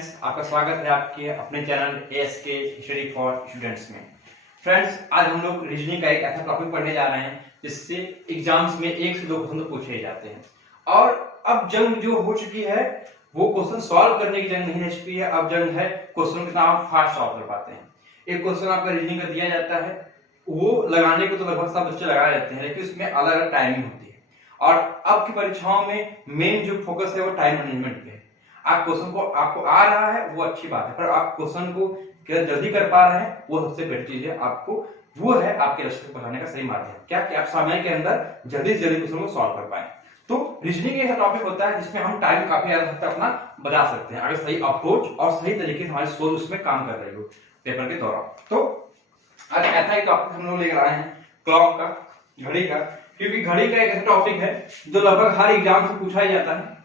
Friends, आपका स्वागत है आपके अपने channel ASK study for students में। फ्रेंड्स, आज हम लोग रीजनिंग का एक ऐसा टॉपिक पढ़ने जा रहे हैं जिससे एग्जाम्स में 1 से 2 क्वेश्चन पूछे जाते हैं। और अब जंग जो हो चुकी है वो क्वेश्चन सॉल्व करने की जंग नहीं रह चुकी है। अब जंग है क्वेश्चन कितना आप फास्ट सॉल्व कर पाते हैं। एक क्वेश्चन आपका रीजनिंग का दिया जाता है, वो लगाने को तो लगभग सब बच्चे लगा लेते हैं, लेकिन उसमें अलग अलग टाइमिंग होती है। और अब की परीक्षाओं में मेन जो फोकस है वो टाइम मैनेजमेंट पे है। आप क्वेश्चन को आपको आ रहा है वो अच्छी बात है, पर आप क्वेश्चन को कितना जल्दी कर पा रहे हैं वो सबसे बेस्ट चीज है। आपको वो है आपके लक्ष्य तक पहुंचने का सही माध्यम, क्या कि आप समय के अंदर जल्दी से जल्दी क्वेश्चन को सॉल्व कर पाए। तो रीजनिंग एक ऐसा टॉपिक होता है जिसमें हम टाइम काफी ज्यादा अपना बचा सकते हैं, अगर सही अप्रोच और सही तरीके से हमारी सोच उसमें काम कर रही हो पेपर के दौरान। तो आज ऐसा ही टॉपिक हम लोग लेकर आए हैं, क्लॉक का, घड़ी का, क्योंकि घड़ी का एक ऐसा टॉपिक है जो लगभग हर एग्जाम से पूछा ही जाता है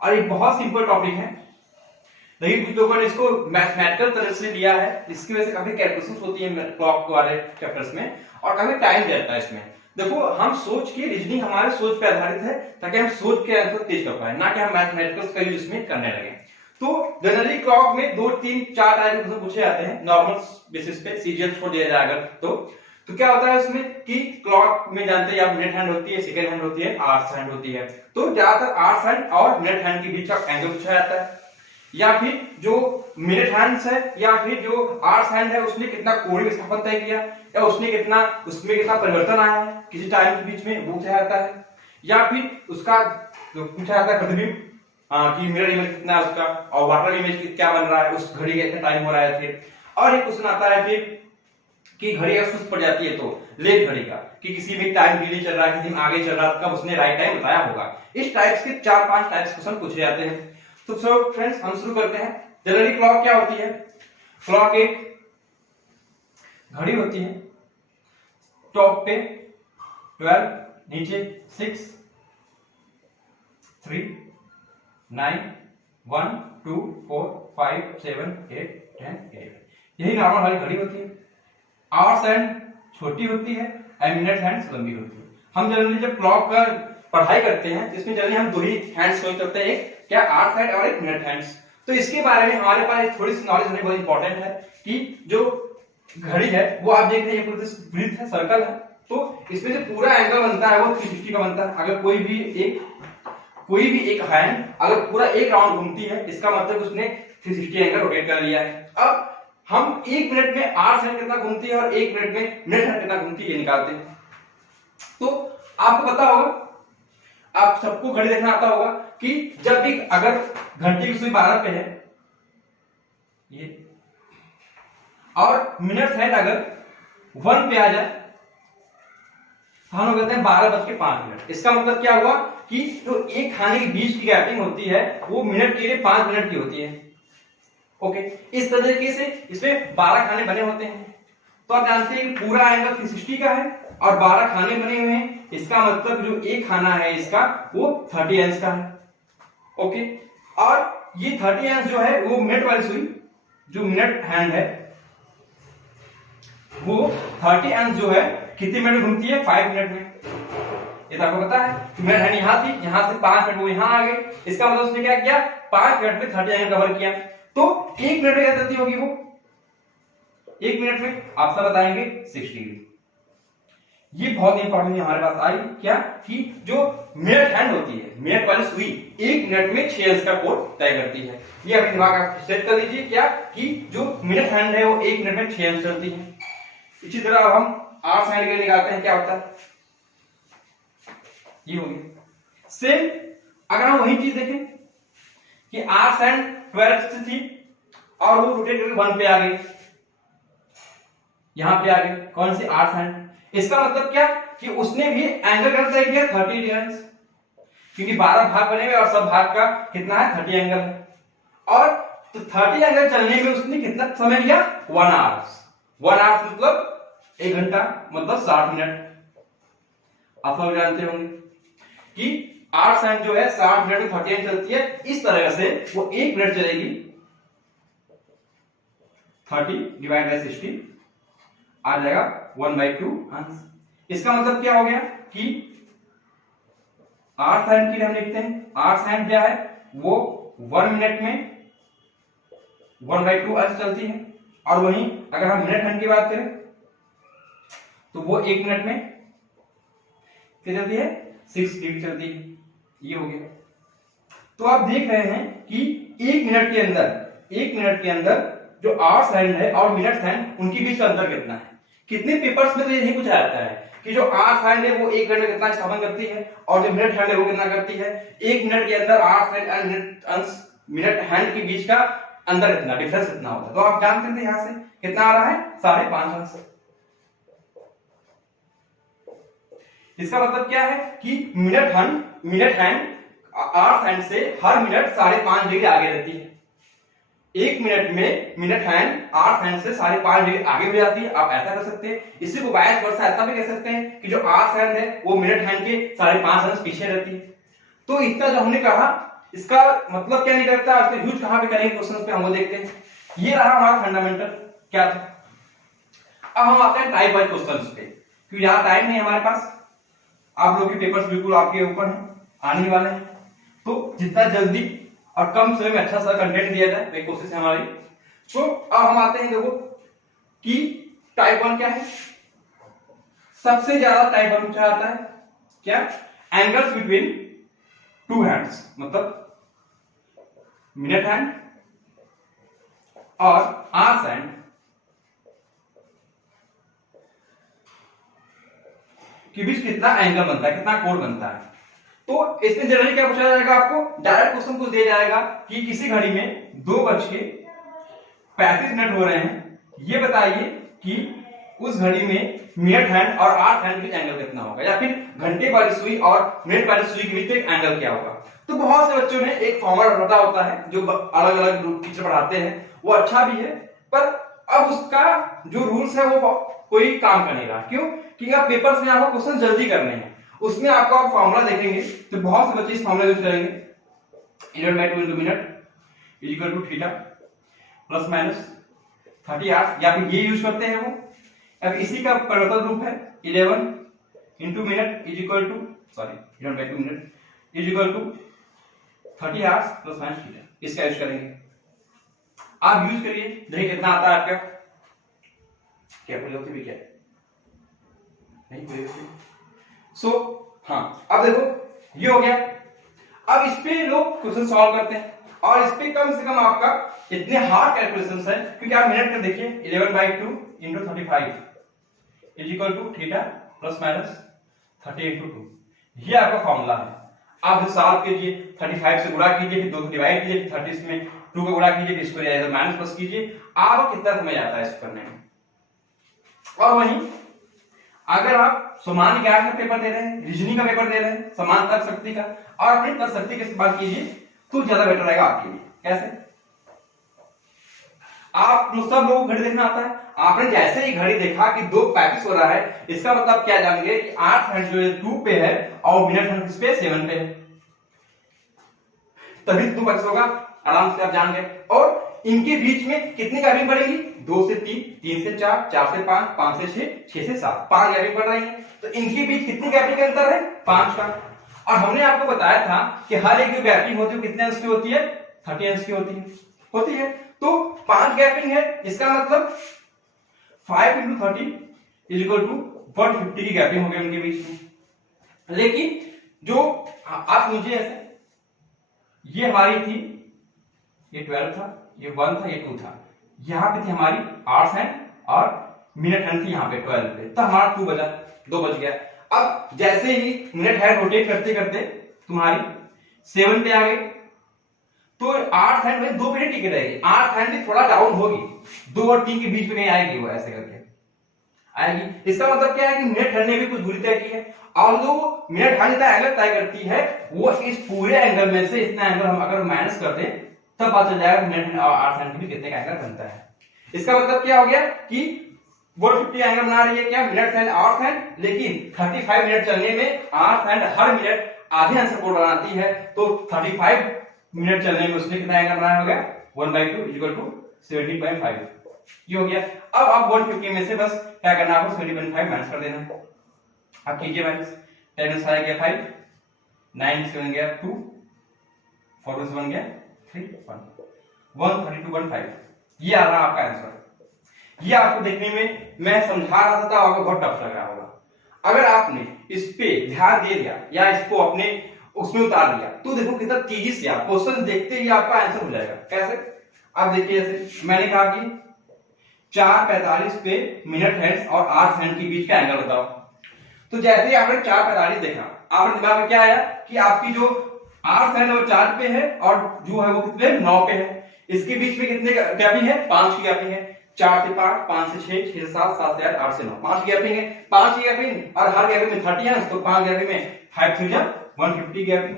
और एक बहुत सिंपल टॉपिक है, लेकिन कुछ लोगों ने इसको मैथमेटिकल तरह से लिया है, इसकी वजह से काफी कैलकुलेशंस होती है क्लॉक वाले चैप्टर्स में और काफी टाइम जाता है इसमें। देखो, हम सोच के रीजनिंग हमारे सोच पे आधारित है ताकि हम सोच के आंसर तेज कर पाए, ना कि हम मैथमेटिकल्स का यूज इसमें करने लगे। तो जनरली क्लॉक में 2 3 4 टाइप के क्वेश्चन पूछे जाते हैं नॉर्मल बेसिस पे, सीजीएल छोड़ दिया जाए अगर तो क्या होता है उसमें कि क्लॉक में जानते हैं आप मिनट हैंड होती है, सेकंड हैंड होती है, आवर्स हैंड होती है। तो ज्यादातर आवर्स हैंड और मिनट हैंड के बीच का एंगल पूछा जाता है, या फिर जो मिनट हैंड्स है या फिर जो आवर्स हैंड है उसने कितना कोणीय विस्थापन तय किया या उसमें कितना परिवर्तन आया है किसी टाइम के बीच में, वो पूछा जाता है। या फिर उसका पूछा जाता है प्रतिबिंब कि मिरर इमेज कितना है उसका और वाटर इमेज क्या बन रहा है, उस घड़ी का कितना टाइम हो रहा है। फिर और एक क्वेश्चन आता है फिर कि घड़ी अगर सुस्त पड़ जाती है तो लेट घड़ी का, कि किसी में टाइम डिले चल रहा है, किसी में आगे चल रहा है, कब उसने राइट टाइम बताया होगा। इस टाइप्स के 4-5 टाइप्स क्वेश्चन पूछे जाते हैं। तो सो फ्रेंड्स, हम शुरू करते हैं। जनरली क्लॉक क्या होती है? क्लॉक एक घड़ी होती है, टॉप पे 12, नीचे 6 3 9 1 2 4 5 7 8 10 11, यही नॉर्मल वाली घड़ी होती है। आवर्स हैंड छोटी होती है एंड मिनट हैंड्स लंबी होती है। हम जनरली जब क्लॉक का पढ़ाई करते हैं इसमें जनरली हम 2 ही हैंड्स यूज करते हैं, एक क्या आवर्स हैंड और एक मिनट हैंड्स। तो इसके बारे में हमारे पास थोड़ी सी नॉलेज होनी बहुत इंपॉर्टेंट है कि जो घड़ी है वो आप देख रहे हैं वृत्त है, सर्कल है, तो इसमें जो पूरा एंगल बनता है वो 360 का बनता है। अगर कोई भी एक हैंड अगर पूरा एक राउंड घूमती है इसका मतलब उसने 360 एंगल रोटेट कर लिया है। अब हम 1 मिनट में आवर्स हैंड कितना घूमती है और 1 मिनट में मिनट हैंड कितना घूमती है ये निकालते हैं। तो आपको पता होगा, आप सबको घड़ी देखना आता होगा कि जब भी अगर घंटे की सुई 12 पे है ये और मिनट हैंड अगर 1 पे आ जाए तो हम लोग कहते हैं 12:05। इसका मतलब क्या हुआ कि जो एक खाने के बीच की गैपिंग होती है वो मिनट के लिए 5 मिनट की होती है। ओके, इस तरीके से इसमें 12 खाने बने होते हैं। तो आप जानते हैं कि पूरा एंगल 360 का है और 12 खाने बने हुए हैं, इसका मतलब जो एक खाना है इसका वो 30 अंश का है। ओके, और ये 30 अंश जो है वो मिनट वाली सुई, जो मिनट हैंड है वो 30 अंश जो है कितने मिनट घूमती है? 5 मिनट में। ये तो आपको पता है, मिनट हैंड यहां थी, यहां से 5 मिनट वो यहां आ गए, इसका मतलब उसने क्या किया? 5 मिनट में 30 अंश कवर किया। तो 1 मिनट में क्या करती होगी वो? 1 मिनट में आप सब बताएंगे 60 डिग्री। ये बहुत इंपॉर्टेंट हमारे पास आई क्या कि जो मिनट हैंड होती है, मिनट वाली सुई 1 मिनट में 6 अंश का कोण तय करती है। ये अपने दिमाग आप सेट कर लीजिए क्या कि जो मिनट हैंड है वो 1 मिनट में 6 अंश चलती है। इसी तरह अब हम आवर्स हैंड के निकालते हैं, क्या होता है? ये हो गया सेम। अगर हम वही चीज देखें कि आवर्स हैंड 12 से थी और वो रोटेट करके 1 पे आ गई, यहां पे आ गई कौन सी? Hours hand. इसका मतलब क्या कि उसने भी एंगल कर तय किया 30 डिग्री, क्योंकि 12 भाग बने हुए और सब भाग का कितना है? 30 एंगल है। और तो 30 एंगल चलने में उसने कितना समय लिया? 1 आवर्स। 1 आवर्स मतलब 1 घंटा, मतलब 60 मिनट। आप सब जानते होंगे कि आवर्स हैंड जो है 60 मिनट में 30 एंगल चलती है। इस तरह से वो 1 मिनट चलेगी, 30 डिवाइड बाय 60 आ जाएगा 1/2 अंश। इसका मतलब क्या हो गया कि आवर्स हैंड के लिए हम लिखते हैं, आवर्स हैंड क्या है? वो 1 मिनट में 1/2 अंश चलती है। और वहीं अगर हम मिनट हैंड की बात करें तो वो 1 मिनट में क्या चलती है, 6 डिग्री चलती है। ये हो गया। तो आप देख रहे हैं कि 1 मिनट के अंदर जो आवर्स हैंड है और मिनट्स हैंड उनके बीच का अंतर कितना है। कितने पेपर्स में तो ये नहीं पूछा जाता है कि जो आवर्स हैंड है वो 1 घंटे में कितना स्थापन करती है और जो मिनट हैंड है वो कितना करती है। 1 मिनट के अंदर आवर्स हैंड और मिनट हैंड के बीच का अंतर कितना, डिफरेंस कितना होता है। तो आप जानते हैं यहां से कितना आ रहा है, 5.5 अंश। इसका मतलब क्या है कि मिनट हैंड आवर्स हैंड से हर मिनट 5.5 डिग्री आगे रहती है। 1 मिनट में मिनट हैंड आवर्स हैंड से 5.5 डिग्री आगे हो जाती है। आप ऐसा कर सकते हैं, इसी को वाइस वर्सा ऐसा भी कह सकते हैं कि जो आवर्स हैंड है वो मिनट हैंड के 5.5 अंश पीछे रहती है। तो इतना जो हमने कहा इसका मतलब क्या निकलता है, उसको यूज कहां पे करेंगे क्वेश्चंस पे, हम वो देखते हैं। ये रहा हमारा फंडामेंटल क्या था। अब हम आते हैं टाइप वाइज क्वेश्चंस पे, क्योंकि यहां टाइम नहीं हमारे पास, आप लोग के पेपर्स बिल्कुल आपके ऊपर है, आने वाले हैं। तो जितना जल्दी और कम समय में अच्छा सा कंटेंट दिया जाए वही कोशिश है हमारी। तो अब हम आते हैं, देखो कि टाइप 1 क्या है। सबसे ज्यादा टाइप 1 पूछा जाता है क्या, एंगल्स बिटवीन 2 हैंड्स, मतलब मिनट हैंड और आवर्स हैंड के बीच कितना एंगल बनता है, कितना कोण बनता है। तो इसमें जनरली क्या पूछा जाएगा, आपको डायरेक्ट क्वेश्चन कुछ दिया जाएगा कि किसी घड़ी में 2:35 मिनट हो रहे हैं, ये बताइए कि उस घड़ी में मिनट हैंड और आवर्स हैंड के बीच एंगल कितना होगा, या फिर घंटे वाली सुई और मिनट वाली सुई के बीच एक एंगल क्या होगा। तो बहुत से बच्चों ने एक फॉर्मूला पता होता है, जो अलग अलग टीचर पढ़ाते हैं, वो अच्छा भी है, पर अब उसका जो रूल्स है वो कोई काम का नहीं रहा। क्यों, कि आप पेपर्स में आपको क्वेश्चन जल्दी करने हैं, उसमें आपको आप फॉर्मूला देखेंगे तो बहुत से बच्चे इस फॉर्मूला यूज करेंगे, 11/2 into minute is equal to theta plus minus 30 hours, या फिर ये यूज करते हैं वो। अब इसी का परिवर्तन रूप है 11 into minute is equal to 11/2 minute is equal to 30 hours plus minus theta, इसका यूज करेंगे। आप यूज करिए, देखिए कितना आता है आपका। क्या प्रयोग भी क्या नहीं सो हाँ, अब देखो ये हो गया। अब इस पे लोग क्वेश्चन सॉल्व करते हैं और इस पे कम से कम आपका इतने हार्ड कैलकुलेशंस है, क्योंकि आप मिनट का देखिए 11/2 into 35 is equal to theta plus minus 30 into 2, ये आपका फॉर्मूला है। आप सॉल्व कीजिए, 35 से गुणा कीजिए, फिर 2 से डिवाइड कीजिए, 30 में 2 का गुणा कीजिए, इसको इधर माइनस प्लस कीजिए, आपको कितना समय आता है इसको करने में। और वहीं अगर आप सामान्य ज्ञान का पेपर दे रहे हैं, रीजनिंग का पेपर दे रहे हैं, समान तर्क शक्ति का, और अपनी तर्क शक्ति के इस्तेमाल कीजिए तो ज्यादा बेटर रहेगा आपके लिए। कैसे, आप सब लोगों को घड़ी देखना आता है, आपने जैसे ही घड़ी देखा कि 2:35 हो रहा है, इसका मतलब क्या जानेंगे कि आवर्स हैंड जो है 2 पे है और मिनट हैंड किस पे 7 पे है, तभी 2:35 होगा, आराम से आप जान गए। और इनके बीच में कितनी गैपिंग पड़ेगी, 2 से 3, 3 से 4, 4 से 5, 5 से 6, 6 से 7, 5 गैपिंग पड़ रही है। तो इनके बीच कितनी गैपिंग का अंतर है, 5 का। और हमने आपको बताया था कि हर एक जो गैपिंग होती है कितने अंश की होती है, 30 अंश की होती है। तो 5 गैपिंग है, इसका मतलब 5 into 30 इज इक्वल टू 150 की गैपिंग हो गई उनके बीच में। लेकिन जो आप मुझे ऐसे, ये हमारी थी, ये 12 था, ये 1 था, ये 2 था, यहां पे थी हमारी आवर्स हैंड और मिनट हैंड थी यहाँ पे 12 पे, तो हमारा 2 बज गया। अब जैसे ही मिनट हैंड रोटेट करते करते तुम्हारी 7 पे आ गई, तो आवर्स हैंड में 2 मिनट टिके रहेगी, आवर्स हैंड भी थोड़ा डाउन होगी, 2 और 3 के बीच में कहीं आएगी, वो ऐसे करके आएगी। इसका मतलब क्या है कि मिनट हैंड ने भी कुछ दूरी तय की है, और जो मिनट हैंड जितना एंगल तय करती है वो इस पूरे एंगल में से इतना एंगल हम अगर माइनस कर दें तब पता चल जाएगा मिनट हैंड और आवर्स हैंड के बीच कितने का एंगल बनता है। इसका मतलब क्या हो गया कि 150 एंगल बना रही है क्या, मिनट हैंड आवर्स हैंड, लेकिन 35 मिनट चलने में आवर्स हैंड हर मिनट आधे अंश कोण बनाती है, तो 35 मिनट चलने में उसने कितना एंगल बनाया हो गया, 1/2 इज इक्वल टू 17.5, ये हो गया। अब आप 150 में से बस क्या करना है, आपको 17.5 माइनस कर देना है। अब कीजिए माइनस, 10 से आ गया 5, 9 से बन गया 2, 4 से बन गया 3, 1, 132.15 ये आ रहा आपका आंसर। ये आपको देखने में मैं समझा रहा था तो आपको बहुत टफ लग रहा होगा। अगर आपने इस पे ध्यान दे दिया या इसको अपने उसमें उतार दिया तो देखो कितना तेजी से आप क्वेश्चन देखते ही आपका आंसर हो जाएगा। कैसे? आप देखिए, जैसे मैंने कहा कि 4:45 पे मिनट हैंड्स और आवर्स हैंड के बीच का एंगल बताओ। तो जैसे ही आपने 4:45 देखा, आपके दिमाग में क्या आया कि आपकी जो आवर्स हैंड वो 4 पे है और जो है वो कितने 9 पे है। इसके बीच में कितने गैपिंग है? 5 की गैपिंग है। 4 से 5, 5 से 6, 6 से 7, 7 से 8, 8 से 9, 5 की गैपिंग है। 5 की गैपिंग और हर गैपिंग में 30 है, तो 5 गैपिंग में 5 3 150 गैपिंग।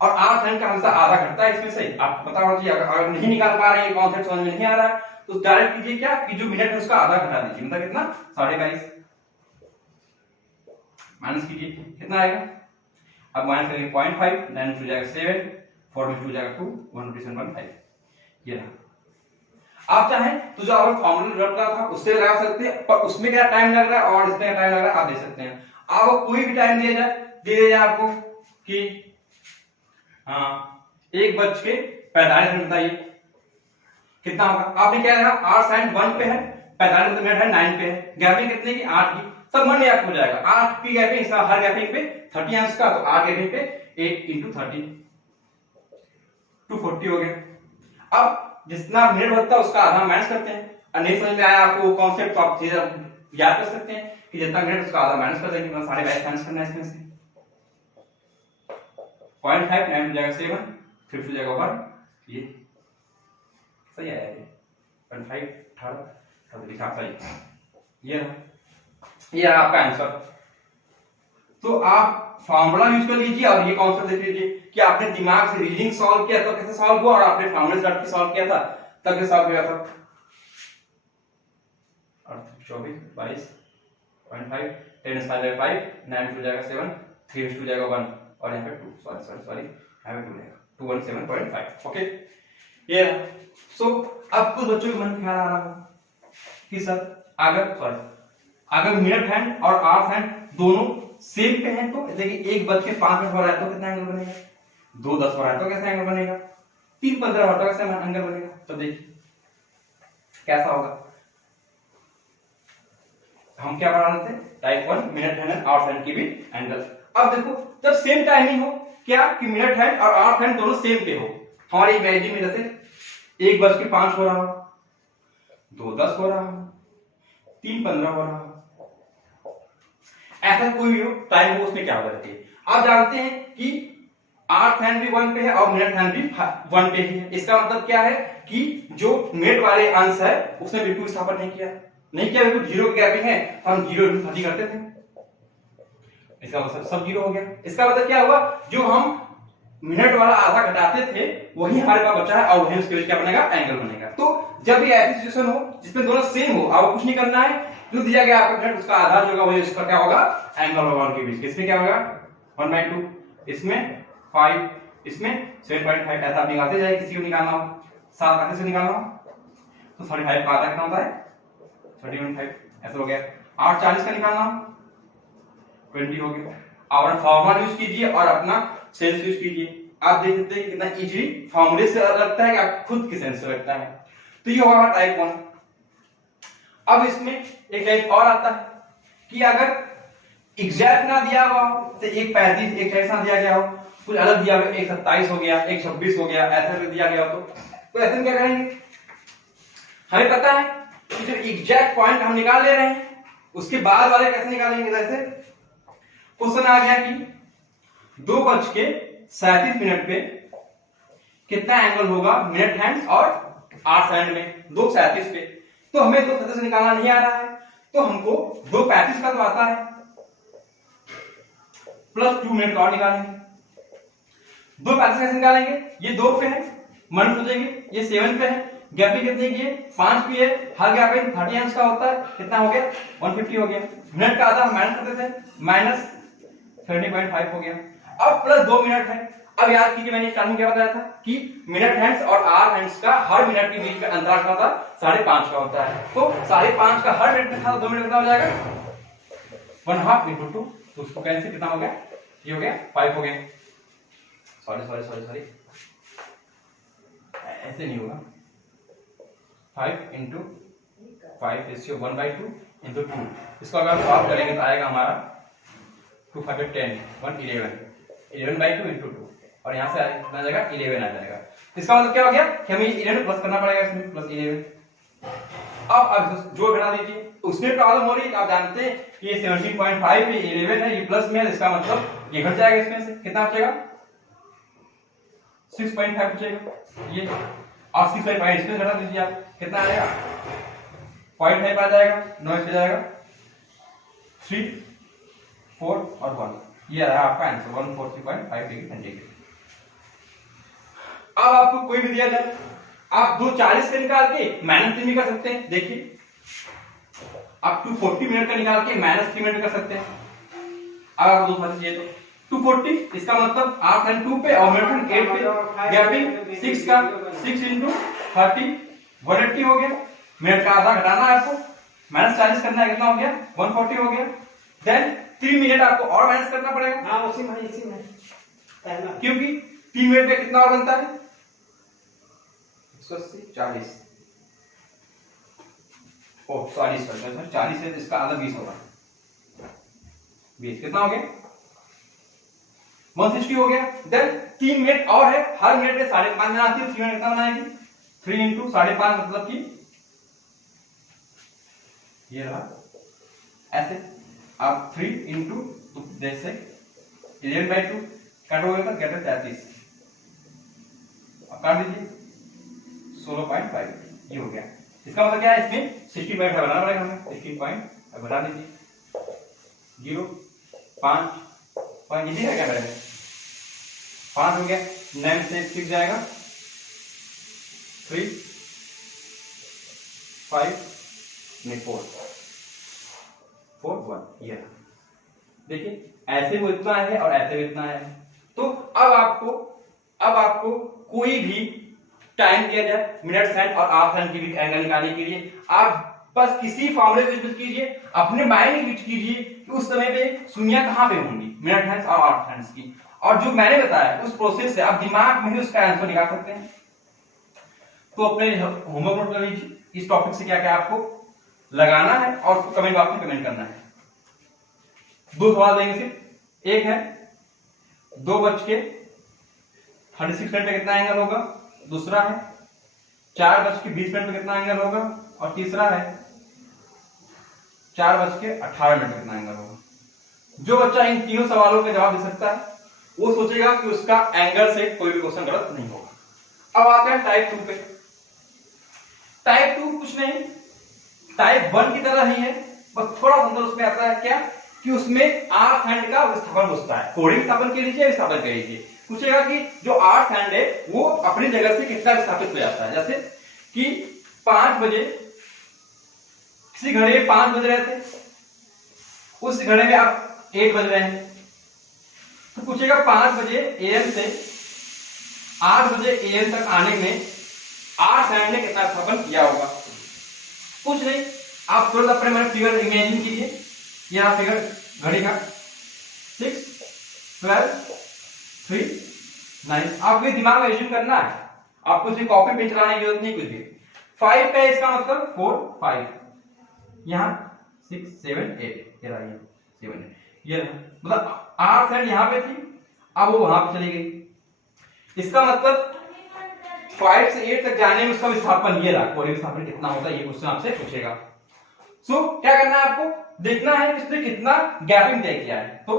और आवर्स हैंड का हमेशा आधा घटता है इसमें से। आप पता होना चाहिए। अगर नहीं निकाल पा रहे हैं, कॉन्सेप्ट समझ में नहीं आ रहा है, तो डायरेक्ट कीजिए क्या कि जो मिनट है उसका आधा घटा दीजिए। मतलब कितना? 22.5 माइनस कीजिए, कितना आएगा? अब माइनस करेंगे 0.5, 9 में 2 जाएगा 7, 4 में 2 जाएगा 2, 157.5। ये रहा। आप चाहें तो जो आपका फॉर्मूला रखा था उससे लगा सकते हैं, पर उसमें क्या टाइम लग रहा है और इसमें टाइम लग रहा है आप दे सकते हैं। आपको कोई भी टाइम दिया जाए, दे दिया जाए आपको कि 1:45 बताइए कितना होगा। आपने क्या रखा? आवर्स हैंड 1 पे है, 45 मिनट है 9 पे है, गैपिंग कितने की? 8 की। सब मन में आपको हो जाएगा। 8 की गैपिंग, इसका हर गैपिंग पे 30 अंश का, तो 8 गैपिंग पे 8 × 30 240 हो गया। अब जितना मिनट होता है उसका आधा माइनस करते हैं। और नहीं समझ में आया आपको कॉन्सेप्ट तो आप सीधे याद कर सकते हैं कि जितना मिनट उसका आधा माइनस कर देंगे। मतलब 22.5 माइनस करना है इसमें से। 0.5, 9 हो जाएगा 7, 3 हो जाएगा 1। ये सही आया। ये 0.5 18 लिखा सही। ये रहा आपका आंसर। तो आप फार्मूला यूज कर लीजिए और ये कॉन्सेप्ट देख लीजिए कि आपने दिमाग से रीजनिंग सॉल्व किया तो कैसे सॉल्व हुआ, और आपने फार्मूला से रट के सॉल्व किया था तब कैसे सॉल्व किया था। 24 22.5, 10 5 5, 9 2 जाएगा 7, 3 2 जाएगा 1, और यहाँ पे 2 सॉरी यहाँ पे 2 जाएगा 217.5। ओके, ये सो अब कुछ बच्चों के मन में ख्याल आ रहा होगा कि सर अगर मिनट हैंड और आवर्स हैंड दोनों सेम पे हैं तो देखिए 1:05 हो रहा है तो कितना एंगल बनेगा? 2:10 हो रहा है तो कैसा एंगल बनेगा? 3:15 हो रहा है तो कैसा एंगल बनेगा? तो देखिए कैसा होगा। हम क्या पढ़ा रहे थे? टाइप 1 मिनट हैंड और आवर्स हैंड के बीच एंगल। अब देखो जब सेम टाइमिंग हो, क्या कि मिनट हैंड और आवर्स हैंड दोनों सेम पे हो, हमारी इमेजिन में जैसे 1:05 हो रहा हो, 2:10 हो रहा हो, 3:15 हो रहा हो, ऐसा कोई भी हो टाइम हो, उसमें क्या होगा? देखिए आप जानते हैं कि आवर्स हैंड भी 1 पे है और मिनट हैंड भी 1 पे ही है। इसका मतलब क्या है कि जो मिनट वाले अंश है उसने बिल्कुल विस्थापन नहीं किया, बिल्कुल जीरो की गैपिंग है, हम 0 × 30 करते थे, इसका मतलब सब 0 हो गया। इसका मतलब क्या हुआ? जो हम मिनट वाला आधा घटाते थे वही हमारे पास बचा है और वही उसके बीच क्या बनेगा? एंगल बनेगा। तो जब भी ऐसी सिचुएशन हो जिसमें दोनों सेम हो, आपको कुछ नहीं करना है, जो दिया गया आपका मिनट उसका आधा जो होगा वही उसका क्या होगा? एंगल होगा उनके बीच। इसमें क्या होगा? 1/2, इसमें 5, इसमें 7.5। ऐसा आप निकालते जाए, किसी को निकालना हो 7 आगे से निकालना हो तो 35 का आधा कितना होता है? 30.5 ऐसा हो गया। 8:40 का निकालना हो 20 हो गया। और फॉर्मूला यूज कीजिए और अपना सेंस यूज कीजिए। आप देख सकते हैं कितना इजीली फॉर्मूले से लगता है कि खुद के सेंस से लगता है। तो ये होगा टाइप 1। अब इसमें एक टाइप और आता है कि अगर एग्जैक्ट ना दिया हुआ हो, तो 1:35 1:40 ना दिया गया हो, कुछ अलग दिया हुआ, 1:27 हो गया, 1:26 हो गया, ऐसा भी दिया गया हो, तो ऐसे में क्या करेंगे? हमें पता है कि जो एग्जैक्ट पॉइंट हम निकाल ले रहे हैं उसके बाद वाले कैसे निकालेंगे? जैसे क्वेश्चन आ गया कि 2:37 पे कितना एंगल होगा मिनट हैंड और आवर्स हैंड में? 2:37 पे। तो हमें 2:37 निकालना नहीं आ रहा है, तो हमको 2:35 का तो आता है, प्लस 2 मिनट और निकालेंगे। 2:35 कैसे निकालेंगे? ये 2 पे है, मन सोचेंगे, ये 7 पे है, गैपिंग कितने की है? 5 की है, हर गैपिंग 30 अंश का होता है, कितना हो गया? 150 हो गया। मिनट का आधा हम माइनस करते थे, माइनस 30.5 हो गया। अब प्लस 2 मिनट है। अब याद कीजिए मैंने स्टार्टिंग क्या बताया था कि मिनट हैंड्स और आवर हैंड्स का हर मिनट के बीच में अंतराल क्या होता है? 5.5 का होता है। तो 5.5 का हर मिनट में था, 2 मिनट कितना हो जाएगा? 1/2 × 2, तो उसको कैंसिल कितना हो गया? ये हो गया 5 हो गया। सॉरी ऐसे नहीं होगा, 5 इंटू 5 रेशियो 1/2 इंटू 2। इसको अगर सॉल्व करेंगे तो आएगा हमारा 2 5 10 1 11/2 इंटू 2 और यहाँ से कितना आ जाएगा 11 आ जाएगा। इसका मतलब क्या हो गया कि हमें 11 प्लस करना पड़ेगा इसमें प्लस 11। अब जो घटा दीजिए उसमें प्रॉब्लम हो रही है। आप जानते हैं कि ये 17.5 पे 11 है, ये प्लस में है, इसका मतलब ये घट जाएगा। इसमें से कितना बचेगा 6.5 बचेगा ये, और 6.5 इसमें घटा दीजिए आप, कितना आएगा 0.5 आ जाएगा, 9 से जाएगा 3 4 और 1, ये रहा आपका आंसर 143.5 डिग्री सेंटीग्रेड। अब आपको कोई भी दिया जाए आप 240 का निकाल के -3 भी कर सकते हैं। देखिए आप 240 मिनट का निकाल के -3 मिनट कर सकते हैं। अब आपको दूसरा चाहिए तो 240, इसका मतलब आप 2 पे और मिनट 8 पे, गैपिंग 6 का 6 इंटू 30 180 हो गया। मिनट का आधा घटाना है आपको, -40 करना है, कितना हो गया 140 हो गया। देन 3 मिनट आपको और माइनस करना पड़ेगा। हाँ उसी में क्योंकि 3 मिनट में कितना और बनता है 180 40 40 है तो इसका आधा 20 होगा। 20 कितना हो गया 160 हो गया। देन 3 मिनट और है, हर मिनट में 5.5 बनाती है, 3 मिनट कितना बनाएगी 3 इंटू 5.5 मतलब कि ये रहा ऐसे। आप 3 इंटू जैसे 11/2 काटोगे तो क्या 33, अब काट दीजिए 16.5 ये हो गया। इसका मतलब क्या है इसमें 60.5 बनाना पड़ेगा हमें, 60 बता दीजिए 0 5 पॉइंट इजी है क्या मेरे 5 हो गया, 9 से 6 जाएगा 3 5 में 4 1 ये देखिए ऐसे वो इतना है और ऐसे भी इतना है। तो अब आपको कोई भी टाइम दिया जाए मिनट सेकंड और आवर सेकंड के बीच एंगल निकालने के लिए, आप बस किसी फॉर्मूले को यूज कीजिए, अपने माइंड में यूज कीजिए कि उस समय पे शून्य कहां पे होंगी मिनट हैंड्स और आवर हैंड्स की, और जो मैंने बताया उस प्रोसेस से आप दिमाग में ही उसका आंसर निकाल सकते हैं। तो अपने होमवर्क नोट कर लीजिए इस टॉपिक से क्या क्या आपको लगाना है और उसको कमेंट बॉक्स में कमेंट करना है। 2 सवाल देंगे सिर्फ, एक है 2:36 मिनट में कितना एंगल होगा, दूसरा है 4:20 मिनट में कितना एंगल होगा, और तीसरा है 4:18 मिनट में कितना एंगल होगा। जो बच्चा इन तीनों सवालों के जवाब दे सकता है वो सोचेगा कि उसका एंगल से कोई भी क्वेश्चन गलत नहीं होगा। अब आते हैं टाइप 2 पे। टाइप 2 कुछ नहीं टाइप 1 की तरह ही है, बस थोड़ा अंतर उसमें आता है क्या कि उसमें आर्क हैंड का विस्थापन पूछता है। कोडिंग विस्थापन के लीजिए, विस्थापन के लीजिए, पूछेगा कि जो आर्क हैंड है वो अपनी जगह से कितना विस्थापित हो जाता है। जैसे कि 5 बजे किसी घड़ी में 5 बज रहे थे, उस घड़ी में आप 8 बज रहे हैं, तो पूछेगा 5 बजे एएम से 8 बजे एएम तक आने में आर्क हैंड ने कितना विस्थापन किया होगा। कुछ नहीं, आप तुरंत अपने मन फिगर इमेजिन कीजिए। यह फिगर घड़ी का 6 12 3 9, आपको दिमाग में एज्यूम करना है, आपको सिर्फ कॉपी पे चलाने की जरूरत नहीं कुछ भी। 5 पे इसका मतलब 4 5, यहाँ 6 7 8 ये रहा 7 ये मतलब आर्क हैंड यहाँ पे थी, अब वो वहां पे चली गई। इसका मतलब 5 से 8 तक जाने में उसका विस्थापन ये रहा। कोई विस्थापन कितना होता है ये क्वेश्चन आपसे पूछेगा। सो क्या करना है आपको देखना है कि उसने कितना गैपिंग तय किया है। तो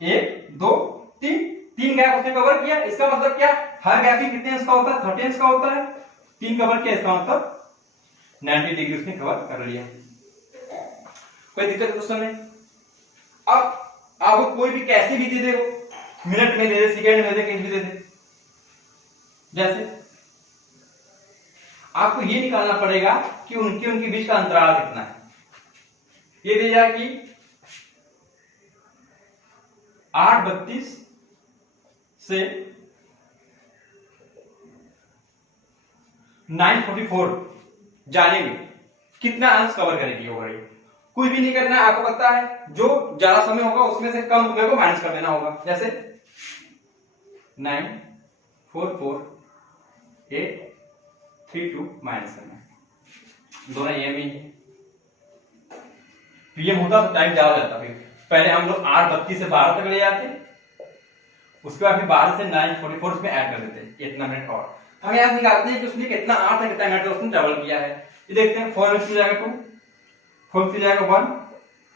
1 2 3 गैप उसने कवर किया, इसका मतलब क्या हर गैपिंग कितने इंच का होता है 30 इंच का होता है। 3 कवर किया इसका मतलब 90 डिग्री उसने कवर कर लिया। कोई दिक्कत क्वेश्चन में। अब आपको कोई भी कैसे भी दे दे, वो मिनट में दे दे, सेकंड में दे, कहीं भी दे दे, जैसे आपको ये निकालना पड़ेगा कि उनके बीच का अंतराल कितना है। ये दे जाए कि 8:32 से 9:44 जाने में कितना अंश कवर करेगी वो घड़ी। कुछ भी नहीं करना है, आपको पता है जो ज्यादा समय होगा उसमें से कम समय को माइनस कर देना होगा। जैसे 9 4 4 8 3 2 माइनस करना है। दोनों एम ही है। पीएम होता तो टाइम ज्यादा जाता। फिर पहले हम लोग 8:32 से 12 तक ले जाते, उसके बाद फिर 12 से 9:44 उसमें ऐड कर देते इतना मिनट और। हम यहाँ निकालते हैं कि उसने कितना 8 से कितना मिनट उसने ट्रेवल किया है। ये देखते हैं 4 में जाएगा 2, 4 से जाएगा 1,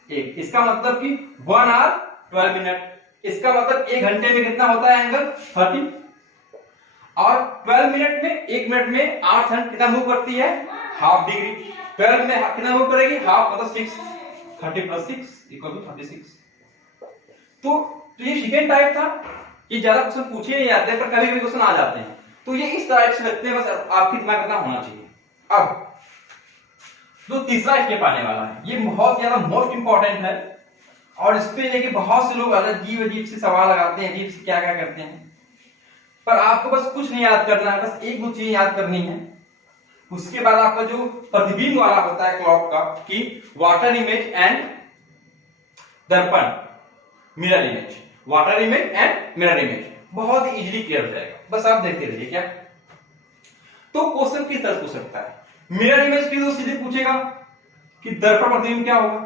1। इसका मतलब कि 1 आवर 12 मिनट। इसका मतलब 1 घंटे में कितना होता है एंगल 30, और 12 मिनट में 1 मिनट में 8 सेकंड कितना मूव करती है, हाफ डिग्री। 12 में कितना मूव करेगी, हाफ मतलब 6, 30 + 6 = 36। तो ये सेकंड टाइप था। ये ज्यादा क्वेश्चन पूछे नहीं जाते पर कभी भी क्वेश्चन आ जाते हैं, तो ये इस तरह से लगते हैं, बस आपके दिमाग में इतना होना चाहिए। अब जो तीसरा स्टेप आने वाला है, ये बहुत ज्यादा मोस्ट इंपॉर्टेंट है, और इस पे लेके बहुत से लोग अजीब अजीब से सवाल लगाते हैं, अजीब से क्या क्या करते हैं। पर आपको बस कुछ नहीं याद करना है, बस एक दो चीज याद करनी है। उसके बाद आपका जो प्रतिबिंब वाला होता है क्लॉक का, कि वाटर इमेज एंड दर्पण, mirror image, water image and mirror image, बहुत ही इजीली क्लियर हो जाएगा। बस आप देखते रहिए। क्या तो क्वेश्चन किस तरह पूछ सकता है, मिरर इमेज की तो सीधे पूछेगा कि दर्पण प्रतिबिंब क्या होगा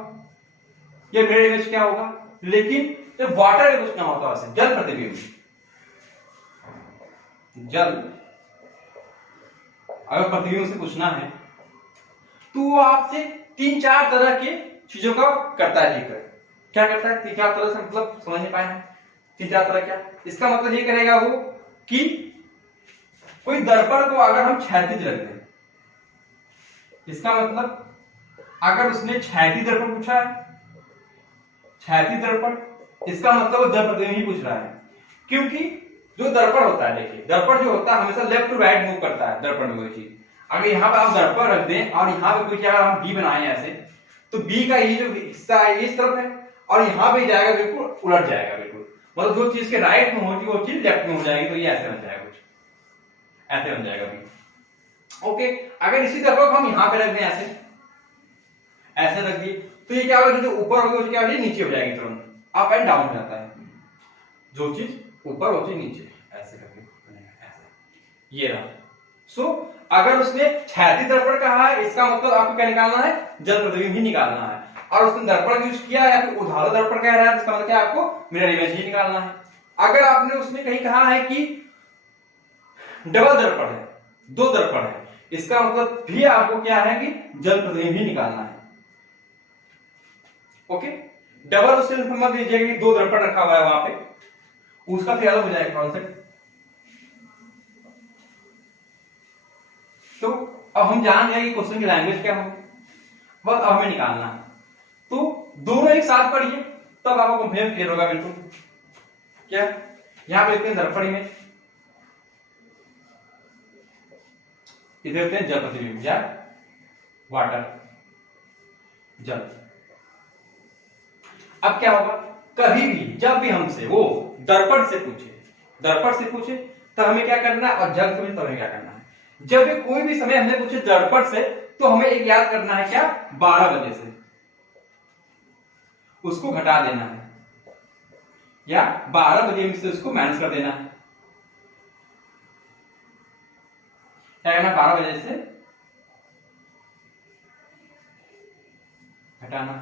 या मिरर इमेज क्या होगा। लेकिन जब वाटर में पूछना होता है, जल प्रतिबिंब, जल अगर प्रतिबिंब से पूछना है तो वो आपसे 3-4 तरह के चीजों का करता है जिक्र। क्या करता है 3-4 तरह से, मतलब समझ नहीं पाए हैं 3-4 तरह क्या। इसका मतलब ये करेगा वो कि कोई दर्पण को अगर हम क्षैतिज रख दें, इसका मतलब अगर उसने क्षैतिज दर्पण पूछा है, क्षैतिज दर्पण, इसका मतलब वो दर्पण प्रतिबिंब ही पूछ रहा है। क्योंकि जो दर्पण होता है, देखिए दर्पण जो होता है हमेशा लेफ्ट टू राइट मूव करता है। दर्पण में कोई चीज अगर यहाँ पे आप दर्पण रख दें और यहाँ पे कोई अगर हम बी बनाए ऐसे, तो बी का ये जो हिस्सा है इस तरफ है, और यहाँ पे जाएगा बिल्कुल उलट जाएगा बिल्कुल, मतलब जो चीज के राइट में होगी वो चीज लेफ्ट में हो जाएगी। तो ये ऐसे बन जाएगा, कुछ ऐसे बन जाएगा बी। ओके, अगर इसी दर्पण को हम यहाँ पे रख दें ऐसे, ऐसे रख दिए, तो ये क्या होगा, जो ऊपर होगी क्या होगी, नीचे हो जाएगी, तुरंत अप एंड डाउन हो जाता है। जो चीज ऊपर होती नीचे, ऐसे करके ऐसे, ये रहा। सो अगर उसने क्षैतिज दर्पण कहा है, इसका मतलब आपको क्या निकालना है, जल प्रतिबिंब ही निकालना है। और उसने दर्पण यूज किया है, तो ऊर्ध्वाधर दर्पण कह रहा है, इसका मतलब क्या आपको मिरर इमेज ही निकालना है। अगर आपने उसने कहीं कहा है कि डबल दर्पण है, 2 दर्पण है, इसका मतलब भी आपको क्या है कि जल प्रतिबिंब ही निकालना है। ओके, डबल उससे समझ लीजिए कि 2 दर्पण रखा हुआ है वहां पे, उसका फिर अलग हो जाएगा कॉन्सेप्ट। तो अब हम जान गए कि क्वेश्चन की लैंग्वेज क्या हो, बस अब हमें निकालना है। तो दोनों एक साथ पढ़िए, तब आपको कंप्लेन क्लियर होगा बिल्कुल। क्या यहां पे लिखते हैं दर्पण इमेज, इधर लिखते हैं जल प्रतिबिंब या वाटर, जल। अब क्या होगा, कभी भी जब भी हमसे वो दर्पण से पूछे तब हमें क्या करना है, और जल से पूछे तब हमें क्या करना है। जब भी कोई भी समय हमने पूछे दर्पण से, तो हमें एक याद करना है क्या, 12 बजे से उसको घटा देना है, या 12 बजे से उसको माइनस कर देना है। क्या करना, 12 बजे से घटाना।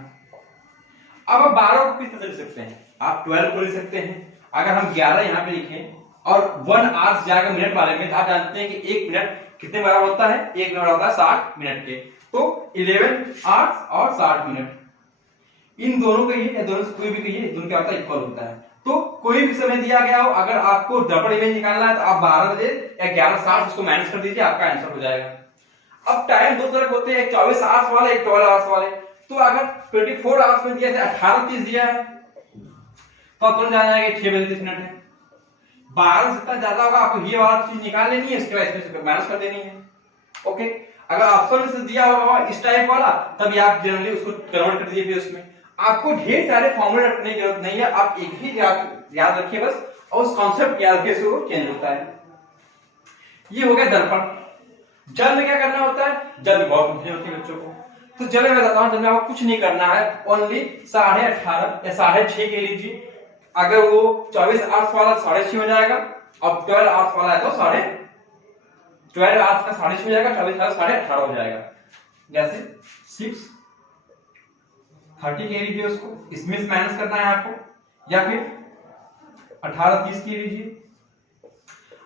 अब आप 12 को किस तरह लिख सकते हैं, आप 12 को लिख सकते हैं। अगर हम 11 यहाँ पे लिखें और 1 आवर्स जाकर मिनट वाले में, आप जानते हैं कि 1 मिनट कितने बराबर होता है, 1 मिनट होता है 60 मिनट के। तो 11 आवर्स और 60 मिनट, इन दोनों को ये, दोनों से कोई भी कहिए, दोनों क्या होता है, इक्वल होता है। तो कोई भी समय दिया गया हो, अगर आपको दर्पण इमेज निकालना है, तो आप 12 बजे या 11:60 उसको माइनस कर दीजिए, आपका आंसर हो जाएगा। अब टाइम 2 तरह होते हैं, 24 आवर्स वाले, 12 आवर्स वाले। तो अगर 24 आवर्स में दिया है, 18:30 दिया है, तो आप तुरंत जाना है कि 6 बजे 30 मिनट है। 12 से जितना ज्यादा होगा, आपको ये वाला चीज निकाल लेनी है, इसके बाद इसमें माइनस कर देनी है। ओके, अगर ऑप्शन में से दिया होगा इस टाइप वाला, तभी आप जनरली उसको कन्वर्ट कर दीजिए। फिर उसमें आपको ढेर सारे फॉर्मूले रखने की जरूरत नहीं है, आप एक ही याद रखिए बस, और उस कॉन्सेप्ट याद रखिए से वो चेंज होता है। ये हो गया दर्पण। जल में क्या करना होता है, जल में बहुत कंफ्यूजन होती है बच्चों को। तो जल में बताता हूं, जल में आपको कुछ नहीं करना है, ओनली 18.5 या 6.5 के लीजिए। अगर वो 24 आवर्स वाला 6.5 हो जाएगा, और 12 आवर्स वाला है तो 12 आवर्स का 6.5 हो जाएगा, 24 आवर्स 18.5 हो जाएगा। जैसे 6 30 कह लीजिए उसको, इसमें से माइनस करना है आपको, या फिर 18 30 कह लीजिए।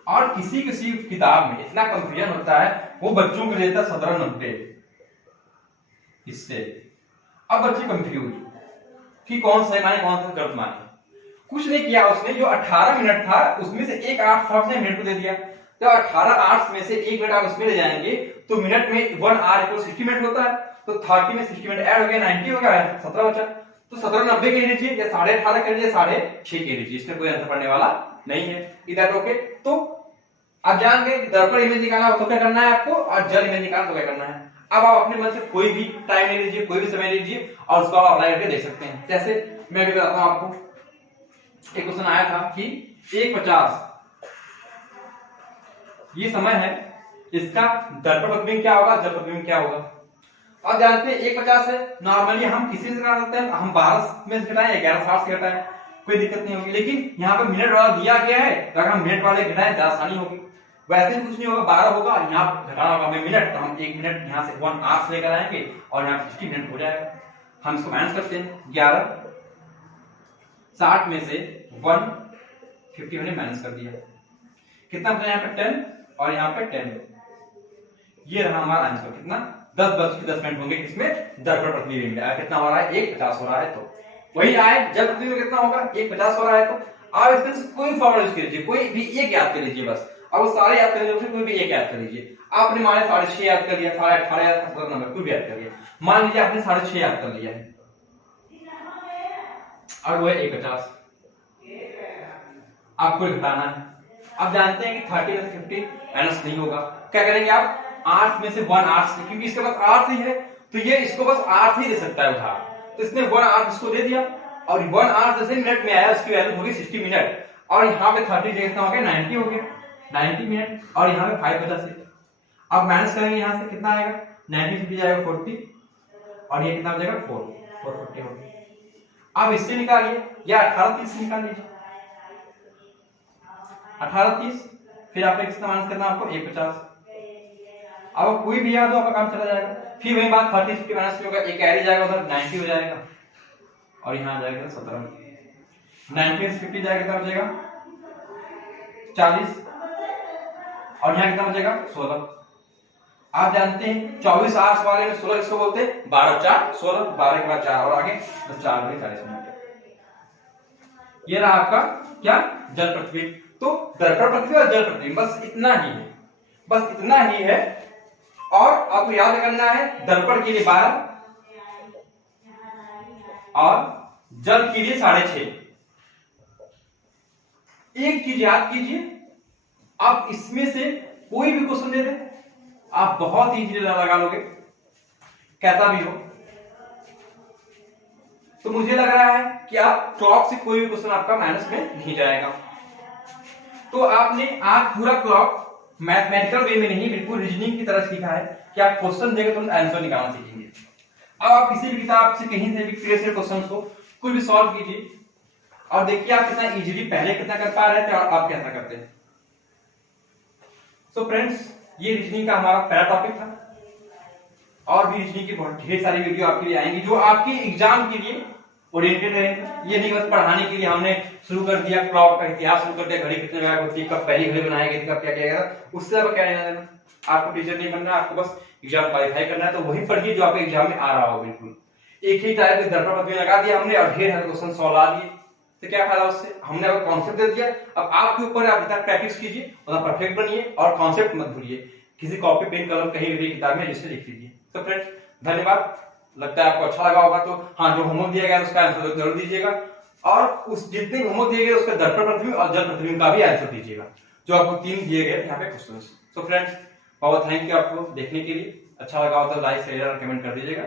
और किसी किसी किताब में इतना कंफ्यूजन होता है, वो बच्चों को देता है 17 90 इससे। अब बच्चे कंफ्यूज कि कौन सही माने कौन सा गलत माने। कुछ नहीं किया उसने, जो 18 मिनट था उसमें से एक 8 था उसने मिनट को दे दिया। तो 18 8 में से एक मिनट आप उसमें ले जाएंगे तो मिनट में 1 आवर इक्वल 60 मिनट होता है। तो 30 में 60 मिनट ऐड हो गया, 90 हो गया, 17 बचा। तो 17 90 कह लीजिए या 18.5 कह लीजिए, 6.5 कह लीजिए, इसमें कोई अंतर पड़ने वाला नहीं है। इधर ओके। तो आप जान गए दर्पण इमेज निकालना हो तो क्या करना है आपको, और जल इमेज निकालना तो क्या करना है। अब आप अपने मन से कोई भी टाइम ले लीजिए, कोई भी समय लीजिए और उसको आप अप्लाई करके देख सकते हैं। जैसे मैं भी बताता हूं आपको, एक क्वेश्चन आया था कि 1:50 ये समय है, इसका दर्पण प्रतिबिंब क्या होगा, जल प्रतिबिंब क्या होगा। आप जानते हैं 1:50 है, नॉर्मली हम किसी से घटा सकते हैं, हम 12 में से घटाएं 11:60 से घटाएं, कोई दिक्कत नहीं होगी। लेकिन यहाँ पे मिनट वाला दिया गया है, अगर हम मिनट वाले घटाएं ज्यादा आसानी होगी। वैसे कुछ नहीं होगा, 12 होगा, यहाँ घटाना होगा हमें मिनट, तो हम 1 मिनट यहाँ से 1 आवर लेकर आएंगे और यहाँ 60 मिनट हो जाएगा। हम इसको माइनस करते हैं, 11:60 में से 150 मैंने माइनस कर दिया, कितना बचा यहाँ पे 10 और यहाँ पे 10। ये रहा हमारा आंसर, कितना 10:10 होंगे, किसमें दर्पण प्रतिबिंब में। कितना हो रहा है, 1:50 हो रहा है। तो वही आए जल प्रतिबिंब कितना होगा, 1:50 हो रहा है। तो आप इसमें से कोई फॉर्मूला यूज कर लीजिए, कोई भी एक याद कर लीजिए बस, और वो सारे याद कर लीजिए, कोई भी एक याद कर लीजिए। आपने माने 6.5 याद कर लिया, 18.5 याद, 17 नंबर कोई भी याद कर लिया। मान लीजिए आपने 6.5 याद कर लिया है और वो है 1:50, आपको घटाना है। आप जानते हैं कि 30 में से 50 माइनस नहीं होगा, क्या करेंगे आप 8 में से 1 8 से, क्योंकि इसके पास 8 ही है तो ये इसको बस 8 ही दे सकता है उधार, तो इसने 1 8 इसको दे दिया और 1 8 जैसे मिनट में आया उसकी वैल्यू होगी 60 मिनट, और यहाँ पे 30 कितना हो गया, 90 हो गया, 90 मिनट, और यहाँ पे 5 50 से। अब माइनस करेंगे यहाँ से, कितना आएगा, 90 से जाएगा 40 और ये कितना हो जाएगा 440 हो गया। अब इससे निकालिए या 18 30 से निकाल लीजिए, 18 30, फिर आपने कितना माइनस करना आपको 1:50। अब कोई भी याद हो आपका काम चला जाएगा। फिर वही बात 30 50 माइनस होगा, एक कैरी जाएगा उधर 90 हो जाएगा और यहाँ आ जाएगा 17, 90 से 50 जाएगा, कितना बचेगा 40 और यहाँ कितना बचेगा 16। आप जानते हैं 24 आवर्स वाले में 16 किसको बोलते हैं, 12 4 16, 12 के बाद 4 और आगे बस 4 में 40 मिनट। ये रहा आपका क्या, जल प्रतिबिंब। तो दर्पण प्रतिबिंब और जल प्रतिबिंब बस इतना ही है, बस इतना ही है। और आपको याद करना है दर्पण के लिए 12 और जल के लिए 6.5। एक चीज याद कीजिए, आप इसमें से कोई भी क्वेश्चन दे दें आप बहुत इजीली लगा लोगे, कैसा भी हो। तो मुझे लग रहा है कि आप क्लॉक से कोई भी क्वेश्चन आपका माइनस में नहीं जाएगा। तो आपने आज पूरा क्लॉक मैथमेटिकल वे में नहीं, बिल्कुल रीजनिंग की तरह सीखा है कि आप क्वेश्चन देकर तुरंत आंसर निकालना सीखेंगे। अब आप किसी भी किताब से कहीं से भी प्रीवियस क्वेश्चन को कुछ भी सॉल्व कीजिए और देखिए आप कितना इजीली पहले कितना कर पा रहे थे और आप कैसा करते हैं। सो फ्रेंड्स, ये रीजनिंग का हमारा पहला टॉपिक था, और भी रीजनिंग की बहुत ढेर सारी वीडियो आपके लिए आएंगी जो आपके एग्जाम के लिए ओरिएंटेड रहेंगे। ये नहीं बस पढ़ाने के लिए हमने शुरू कर दिया, क्लॉक का इतिहास शुरू कर दिया, घड़ी कितने बजे होती है, कब पहली घड़ी बनाई गई थी, कब क्या किया गया था, उससे अब क्या लेना देना। आपको टीचर नहीं बनना, आपको बस एग्जाम क्वालिफाई करना है। तो वही पढ़िए जो आपके एग्जाम में आ रहा हो। बिल्कुल एक ही टाइप के दर्पण प्रतिबिंब लगा दिया हमने और ढेर सारे क्वेश्चन सॉल्व ला दिए, तो क्या फायदा उससे। हमने आपको कॉन्सेप्ट दे दिया, अब आपके ऊपर आप जितना प्रैक्टिस कीजिए उतना परफेक्ट बनिए और कॉन्सेप्ट मत भूलिए। किसी कॉपी पेन कलम कहीं भी किताब में जिससे लिख लीजिए। तो फ्रेंड्स धन्यवाद, लगता है आपको अच्छा लगा होगा। तो हाँ, जो होमवर्क दिया गया है उसका आंसर जरूर दीजिएगा, और उस जितने होमवर्क दिए गए उसका दर्पण प्रतिबिंब और जल प्रतिबिंब का भी आंसर दीजिएगा, जो आपको 3 दिए गए यहाँ पे क्वेश्चन। सो फ्रेंड्स बहुत थैंक यू आपको देखने के लिए। अच्छा लगा हो तो लाइक शेयर और कमेंट कर दीजिएगा।